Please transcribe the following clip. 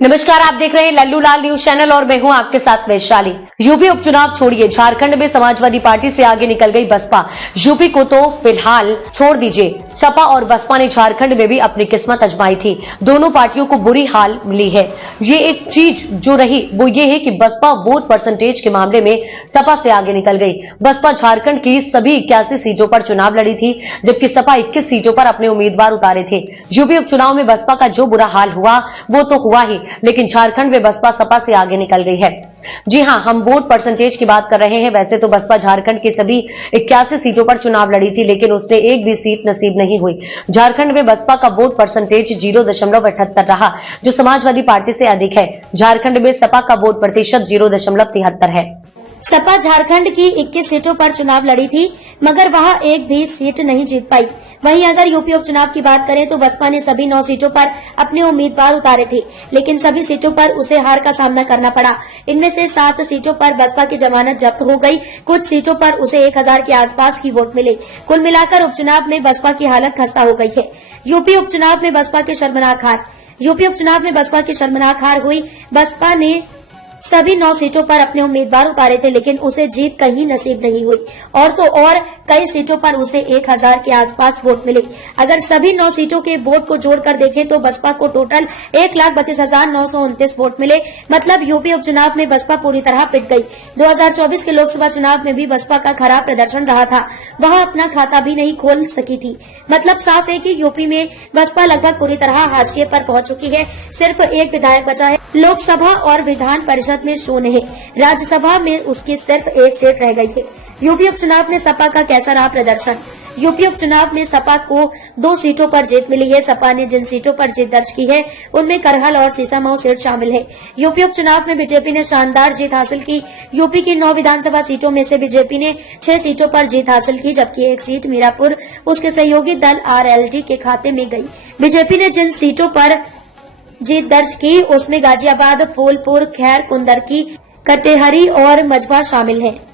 नमस्कार, आप देख रहे हैं लल्लू लाल न्यूज चैनल और मैं हूं आपके साथ वैशाली। यूपी उपचुनाव छोड़िए, झारखंड में समाजवादी पार्टी से आगे निकल गई बसपा। यूपी को तो फिलहाल छोड़ दीजिए, सपा और बसपा ने झारखंड में भी अपनी किस्मत आजमाई थी। दोनों पार्टियों को बुरी हाल मिली है। ये एक चीज जो रही वो ये है कि बसपा वोट परसेंटेज के मामले में सपा से आगे निकल गई। बसपा झारखंड की सभी 81 सीटों पर चुनाव लड़ी थी, जबकि सपा 21 सीटों पर अपने उम्मीदवार उतारे थे। यूपी उपचुनाव में बसपा का जो बुरा हाल हुआ वो तो हुआ ही, लेकिन झारखंड में बसपा सपा से आगे निकल गई है। जी हां, हम वोट परसेंटेज की बात कर रहे हैं। वैसे तो बसपा झारखंड की सभी 81 सीटों पर चुनाव लड़ी थी, लेकिन उसने एक भी सीट नसीब नहीं हुई। झारखंड में बसपा का वोट परसेंटेज 0.78 रहा, जो समाजवादी पार्टी से अधिक है। झारखंड में सपा का वोट प्रतिशत 0.73 है। सपा झारखंड की 21 सीटों पर चुनाव लड़ी थी, मगर वहां एक भी सीट नहीं जीत पाई। वहीं अगर यूपी उपचुनाव की बात करें तो बसपा ने सभी 9 सीटों पर अपने उम्मीदवार उतारे थे, लेकिन सभी सीटों पर उसे हार का सामना करना पड़ा। इनमें से 7 सीटों पर बसपा की जमानत जब्त हो गई। कुछ सीटों पर उसे 1000 के आसपास की वोट मिले। कुल मिलाकर उपचुनाव में बसपा की हालत खस्ता हो गई है। यूपी उपचुनाव में बसपा की शर्मनाक हार हुई। बसपा ने सभी 9 सीटों पर अपने उम्मीदवार उतारे थे, लेकिन उसे जीत कहीं नसीब नहीं हुई। और तो और कई सीटों पर उसे 1000 के आसपास वोट मिले। अगर सभी 9 सीटों के वोट को जोड़कर देखें तो बसपा को टोटल 1,32,929 वोट मिले। मतलब यूपी उपचुनाव में बसपा पूरी तरह पिट गई। 2024 के लोकसभा चुनाव में भी बसपा का खराब प्रदर्शन रहा था। वह अपना खाता भी नहीं खोल सकी थी। मतलब साफ है कि यूपी में बसपा लगभग पूरी तरह हाशिए पर पहुंच चुकी है। सिर्फ एक विधायक बचा है। लोकसभा और विधान परिषद में शून्य है। राज्यसभा में उसकी सिर्फ एक सीट रह गई है। यूपी उपचुनाव में सपा का कैसा रहा प्रदर्शन? यूपी उपचुनाव में सपा को 2 सीटों पर जीत मिली है। सपा ने जिन सीटों पर जीत दर्ज की है उनमें करहल और सीसामऊ सीट शामिल है। यूपी उपचुनाव में बीजेपी ने शानदार जीत हासिल की। यूपी की 9 विधानसभा सीटों में से बीजेपी ने 6 सीटों पर जीत हासिल की, जबकि एक सीट मीरापुर उसके सहयोगी दल आरएलडी के खाते में गई। बीजेपी ने जिन सीटों पर जीत दर्ज की उसमें गाजियाबाद, फूलपुर, खैर, कुंदरकी, कटेहरी और मझवा शामिल हैं।